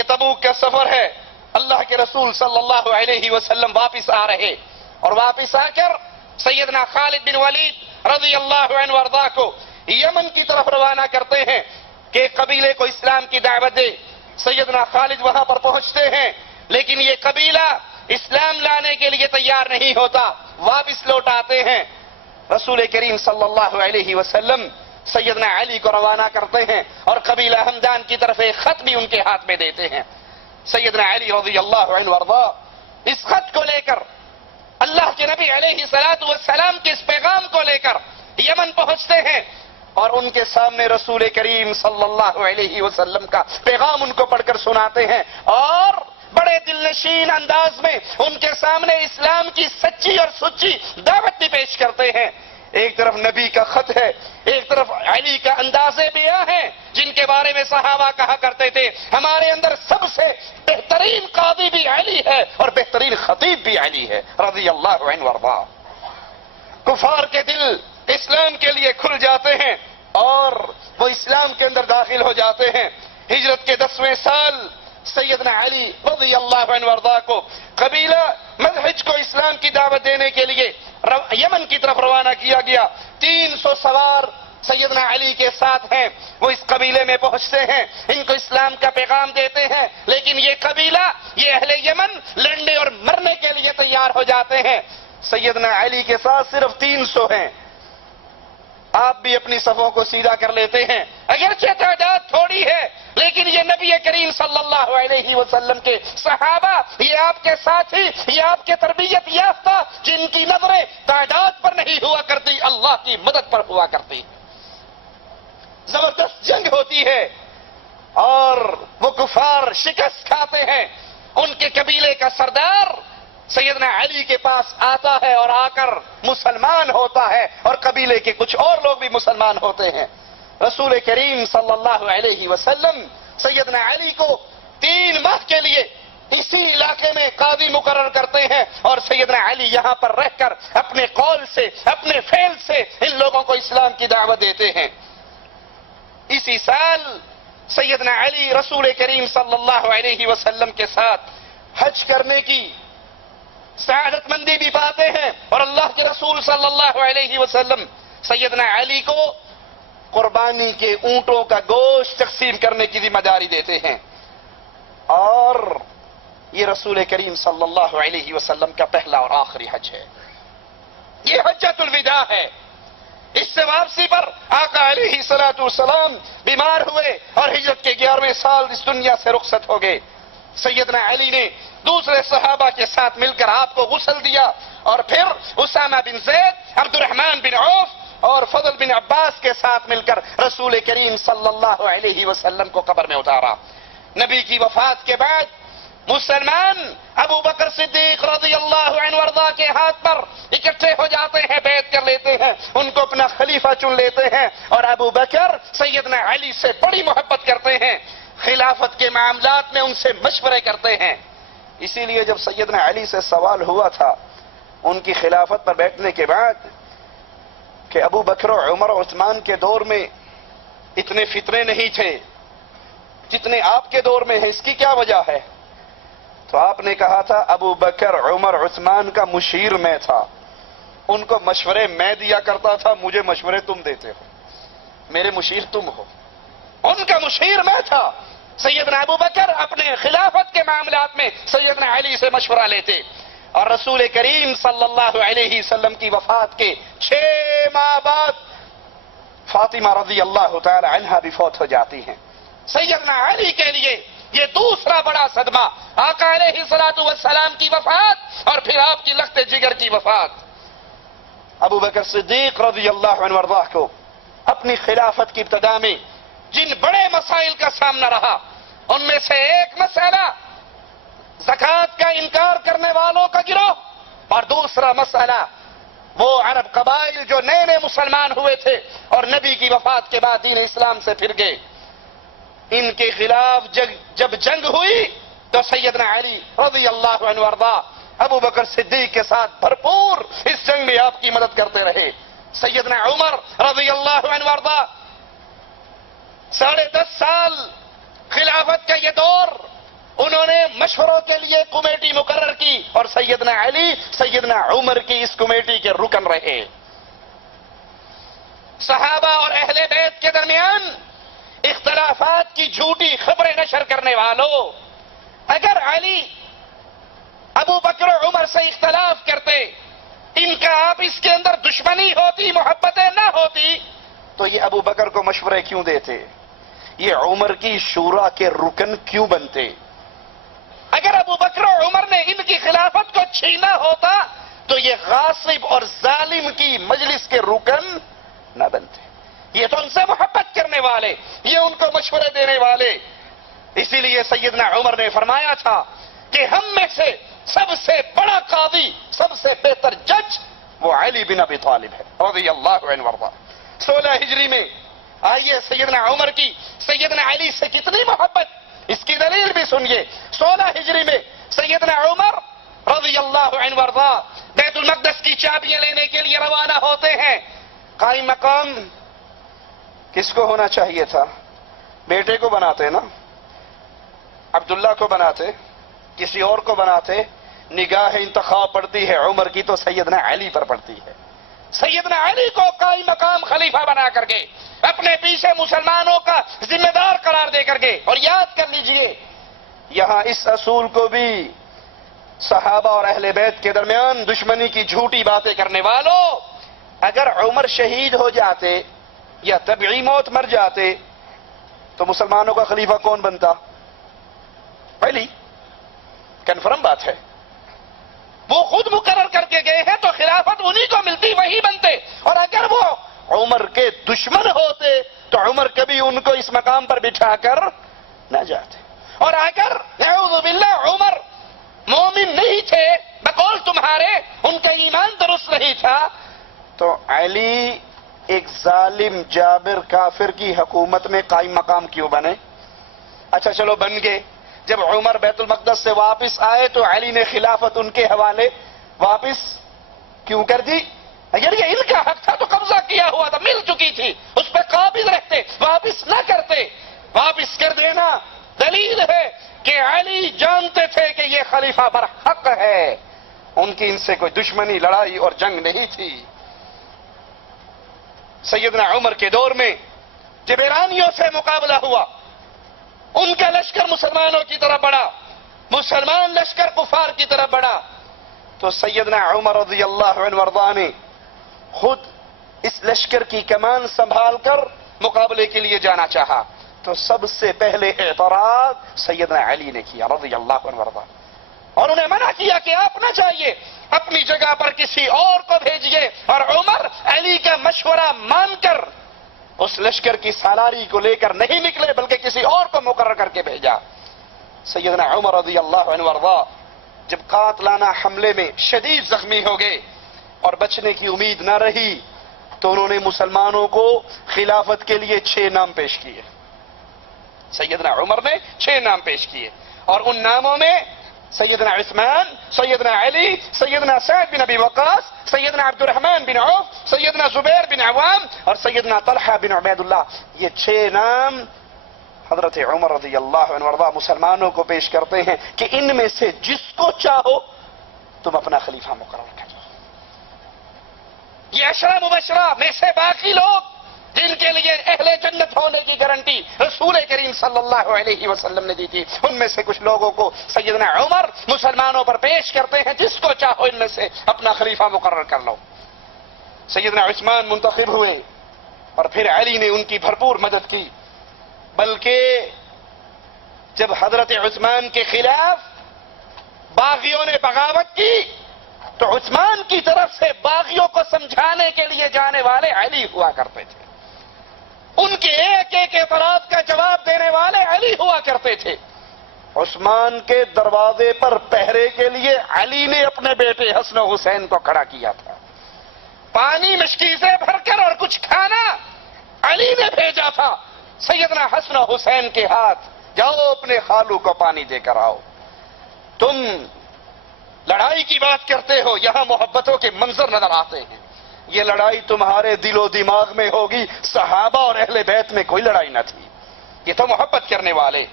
یہ تبوک کا سفر ہے، اللہ کے رسول صلی اللہ علیہ وسلم واپس آ رہے، اور واپس آ کر سیدنا خالد بن ولید رضی اللہ عنہ وارضاہ کو یمن کی طرف روانہ کرتے ہیں کہ قبیلے کو اسلام کی دعوت دے۔ سیدنا خالد وہاں پر پہنچتے ہیں، لیکن یہ قبیلہ اسلام لانے کے لیے تیار نہیں ہوتا، واپس لوٹ آتے ہیں۔ رسول کریم صلی اللہ علیہ وسلم سیدنا علی کو روانہ کرتے ہیں اور قبیلہ ہمدان کی طرف ایک خط بھی ان کے ہاتھ میں دیتے ہیں۔ سیدنا علی رضی اللہ عنہ وارضاہ اس خط کو لے کر، اللہ کے نبی علیہ الصلوۃ والسلام کے اس پیغام کو لے کر یمن پہنچتے ہیں، اور ان کے سامنے رسول کریم صلی اللہ علیہ وسلم کا پیغام ان کو پڑھ کر سناتے ہیں، اور بڑے دل نشین انداز میں ان کے سامنے اسلام کی سچی اور سچی دعوت بھی پیش کرتے ہیں۔ ایک طرف نبی کا خط ہے، ایک طرف علی کا انداز بیاں ہے، جن کے بارے میں صحابہ کہا کرتے تھے ہمارے اندر سب سے بہترین قاضی بھی علی ہے اور بہترین خطیب بھی علی ہے رضی اللہ عنہ وارضاہ۔ کفار کے دل اسلام کے لیے کھل جاتے ہیں اور وہ اسلام کے اندر داخل ہو جاتے ہیں۔ ہجرت کے 10ویں سال سیدنا علی رضی اللہ عنہ وارضاہ کو قبیلہ مدحج کو اسلام کی دعوت دینے کے لیے یمن کی طرف روانہ کیا گیا۔ 300 سوار سیدنا علی کے ساتھ ہیں، وہ اس قبیلے میں پہنچتے ہیں، ان کو اسلام کا پیغام دیتے ہیں، لیکن یہ قبیلہ، یہ اہل یمن لڑنے اور مرنے کے لیے تیار ہو جاتے ہیں۔ سیدنا علی کے ساتھ صرف 300 ہیں۔ آپ بھی اپنی صفوں کو سیدھا کر لیتے ہیں، اگرچہ تعداد تھوڑی ہے، لیکن یہ نبی کریم صلی اللہ علیہ وسلم کے صحابہ، یہ آپ کے ساتھی، یہ آپ کے تربیت یافتہ، جن کی نظریں تعداد پر نہیں ہوا کرتی، اللہ کی مدد پر ہوا کرتی۔ زبردست جنگ ہوتی ہے اور وہ کفار شکست کھاتے ہیں۔ ان کے قبیلے کا سردار سیدنا علی کے پاس آتا ہے اور آ کر مسلمان ہوتا ہے، اور قبیلے کے کچھ اور لوگ بھی مسلمان ہوتے ہیں۔ رسول کریم صلی اللہ علیہ وسلم سیدنا علی کو 3 ماہ کے لیے اسی علاقے میں قاضی مقرر کرتے ہیں، اور سیدنا علی یہاں پر رہ کر اپنے قول سے، اپنے فعل سے ان لوگوں کو اسلام کی دعوت دیتے ہیں۔ اسی سال سیدنا علی رسول کریم صلی اللہ علیہ وسلم کے ساتھ حج کرنے کی سعادت مندی بھی پاتے ہیں، اور اللہ کے رسول صلی اللہ علیہ وسلم سیدنا علی کو قربانی کے اونٹوں کا گوشت تقسیم کرنے کی ذمہ داری دیتے ہیں، اور یہ رسول کریم صلی اللہ علیہ وسلم کا پہلا اور آخری حج ہے۔ یہ حجۃ الوداع ہے۔ اس سے واپسی پر آقا علیہ الصلوۃ والسلام بیمار ہوئے اور ہجرت کے 11ویں سال اس دنیا سے رخصت ہو گئے۔ سیدنا علی نے دوسرے صحابہ کے ساتھ مل کر آپ کو غسل دیا، اور پھر اسامہ بن زید، عبد الرحمن بن عوف اور فضل بن عباس کے ساتھ مل کر رسول کریم صلی اللہ علیہ وسلم کو قبر میں اتارا۔ نبی کی وفات کے بعد مسلمان ابو بکر صدیق رضی اللہ عنہ وارضاہ کے ہاتھ پر اکٹھے ہو جاتے ہیں، بیعت کر لیتے ہیں، ان کو اپنا خلیفہ چن لیتے ہیں، اور ابو بکر سیدنا علی سے بڑی محبت کرتے ہیں، خلافت کے معاملات میں ان سے مشورے کرتے ہیں۔ اسی لیے جب سیدنا علی سے سوال ہوا تھا ان کی خلافت پر بیٹھنے کے بعد کہ ابو بکر و عمر و عثمان کے دور میں اتنے فتنے نہیں تھے جتنے آپ کے دور میں ہیں، اس کی کیا وجہ ہے؟ تو آپ نے کہا تھا ابو بکر عمر عثمان کا مشیر میں تھا، ان کو مشورے میں دیا کرتا تھا، مجھے مشورے تم دیتے ہو، میرے مشیر تم ہو۔ ان کا مشیر میں تھا۔ سیدنا ابو بکر اپنے خلافت کے معاملات میں سیدنا علی سے مشورہ لیتے، اور رسول کریم صلی اللہ علیہ وسلم کی وفات کے 6 ماہ بعد فاطمہ رضی اللہ تعالی عنہا بھی فوت ہو جاتی ہیں۔ سیدنا علی کے لیے یہ دوسرا بڑا صدمہ، آقا علیہ الصلوۃ والسلام کی وفات اور پھر آپ کی لخت جگر کی وفات۔ ابو بکر صدیق رضی اللہ عنہ وارضاہ کو اپنی خلافت کی ابتدا میں جن بڑے مسائل کا سامنا رہا، ان میں سے ایک مسئلہ زکوٰۃ کا انکار کرنے والوں کا گروہ، اور دوسرا مسئلہ وہ عرب قبائل جو نئے نئے مسلمان ہوئے تھے اور نبی کی وفات کے بعد دین اسلام سے پھر گئے، ان کے خلاف جب جنگ ہوئی تو سیدنا علی رضی اللہ عنہ وارضاہ ابو بکر صدیق کے ساتھ بھرپور اس جنگ میں آپ کی مدد کرتے رہے۔ سیدنا عمر رضی اللہ عنہ وارضاہ 10.5 سال خلافت کا یہ دور انہوں نے مشوروں کے لیے کمیٹی مقرر کی اور سیدنا علی سیدنا عمر کی اس کمیٹی کے رکن رہے۔ صحابہ اور اہل بیت کے درمیان اختلافات کی جھوٹی خبریں نشر کرنے والوں، اگر علی ابو بکر و عمر سے اختلاف کرتے، ان کا آپس کے اندر دشمنی ہوتی، محبتیں نہ ہوتی، تو یہ ابو بکر کو مشورے کیوں دیتے؟ یہ عمر کی شورا کے رکن کیوں بنتے؟ اگر ابو بکر و عمر نے ان کی خلافت کو چھینا ہوتا تو یہ غاصب اور ظالم کی مجلس کے رکن نہ بنتے۔ یہ تو ان سے محبت کرنے والے، یہ ان کو مشورے دینے والے۔ اسی لیے سیدنا عمر نے فرمایا تھا کہ ہم میں سے سب سے بڑا قاضی، سب سے بہتر جج وہ علی بن ابی طالب ہے رضی اللہ عنہ وارضاہ۔ 16 ہجری میں آئیے سیدنا عمر کی سیدنا علی سے کتنی محبت، اس کی دلیل بھی سنیے۔ 16 ہجری میں سیدنا عمر رضی اللہ عنہ وارضاہ بیت المقدس کی چابیاں لینے کے لیے روانہ ہوتے ہیں۔ قائم مقام کس کو ہونا چاہیے تھا؟ بیٹے کو بناتے نا، عبداللہ کو بناتے، کسی اور کو بناتے۔ نگاہ انتخاب پڑتی ہے عمر کی تو سیدنا علی پر پڑتی ہے۔ سیدنا علی کو قائم مقام خلیفہ بنا کر کے اپنے پیچھے مسلمانوں کا ذمہ دار قرار دے کر کے، اور یاد کر لیجئے یہاں اس اصول کو بھی صحابہ اور اہل بیت کے درمیان دشمنی کی جھوٹی باتیں کرنے والوں، اگر عمر شہید ہو جاتے یا طبعی موت مر جاتے تو مسلمانوں کا خلیفہ کون بنتا؟ علی۔ کنفرم بات ہے، وہ خود مقرر کر کے گئے ہیں تو خلافت انہی کو ملتی، وہی بنتے۔ اور اگر وہ عمر کے دشمن ہوتے تو عمر کبھی ان کو اس مقام پر بٹھا کر نہ جاتے۔ اور اگر نعوذ باللہ عمر مومن نہیں تھے بقول تمہارے، ان کا ایمان درست نہیں تھا، تو علی ایک ظالم جابر کافر کی حکومت میں قائم مقام کیوں بنے؟ اچھا چلو بن گئے، جب عمر بیت المقدس سے واپس آئے تو علی نے خلافت ان کے حوالے واپس کیوں کر دی؟ اگر یہ ان کا حق تھا تو قبضہ کیا ہوا تھا، مل چکی تھی، اس پہ قابض رہتے، واپس نہ کرتے۔ واپس کر دینا دلیل ہے کہ علی جانتے تھے کہ یہ خلیفہ برحق ہے، ان کی ان سے کوئی دشمنی، لڑائی اور جنگ نہیں تھی۔ سیدنا عمر کے دور میں جب ایرانیوں سے مقابلہ ہوا، ان کا لشکر مسلمانوں کی طرف بڑھا، مسلمان لشکر کفار کی طرف بڑھا، تو سیدنا عمر رضی اللہ عنہ وارضاہ نے خود اس لشکر کی کمان سنبھال کر مقابلے کے لیے جانا چاہا، تو سب سے پہلے اعتراض سیدنا علی نے کیا رضی اللہ عنہ وارضاہ، اور انہیں منع کیا کہ آپ نہ جائیے، اپنی جگہ پر کسی اور کو بھیجیے۔ اور عمر علی کا مشورہ مان کر اس لشکر کی سالاری کو لے کر نہیں نکلے بلکہ کسی اور کو مقرر کر کے بھیجا۔ سیدنا عمر رضی اللہ عنہ وارضاہ جب قاتلانہ حملے میں شدید زخمی ہو گئے اور بچنے کی امید نہ رہی تو انہوں نے مسلمانوں کو خلافت کے لیے 6 نام پیش کیے۔ سیدنا عمر نے 6 نام پیش کیے، اور ان ناموں میں سیدنا عثمان، سیدنا علی، سیدنا سعد بن ابی وقاص، سیدنا عبد الرحمن بن عوف، سیدنا زبیر بن عوام اور سیدنا طلحہ بن عبید اللہ، یہ 6 نام حضرت عمر رضی اللہ عنہ وارضاہ مسلمانوں کو پیش کرتے ہیں کہ ان میں سے جس کو چاہو تم اپنا خلیفہ مقرر کر لو۔ یہ 10 مبشرہ میں سے باقی لوگ جن کے لیے اہل جنت ہونے کی گارنٹی رسول کریم صلی اللہ علیہ وسلم نے دی تھی، ان میں سے کچھ لوگوں کو سیدنا عمر مسلمانوں پر پیش کرتے ہیں، جس کو چاہو ان میں سے اپنا خلیفہ مقرر کر لو۔ سیدنا عثمان منتخب ہوئے اور پھر علی نے ان کی بھرپور مدد کی، بلکہ جب حضرت عثمان کے خلاف باغیوں نے بغاوت کی تو عثمان کی طرف سے باغیوں کو سمجھانے کے لیے جانے والے علی ہوا کرتے تھے، ان کے ایک ایک اعتراض کا جواب دینے والے علی ہوا کرتے تھے۔ عثمان کے دروازے پر پہرے کے لیے علی نے اپنے بیٹے حسن و حسین کو کھڑا کیا تھا، پانی مشکیزیں بھر کر اور کچھ کھانا علی نے بھیجا تھا سیدنا حسن و حسین کے ہاتھ، جاؤ اپنے خالو کو پانی دے کر آؤ۔ تم لڑائی کی بات کرتے ہو، یہاں محبتوں کے منظر نظر آتے ہیں، یہ لڑائی تمہارے دل و دماغ میں ہوگی، صحابہ اور اہل بیت میں کوئی لڑائی نہ تھی، یہ تو محبت کرنے والے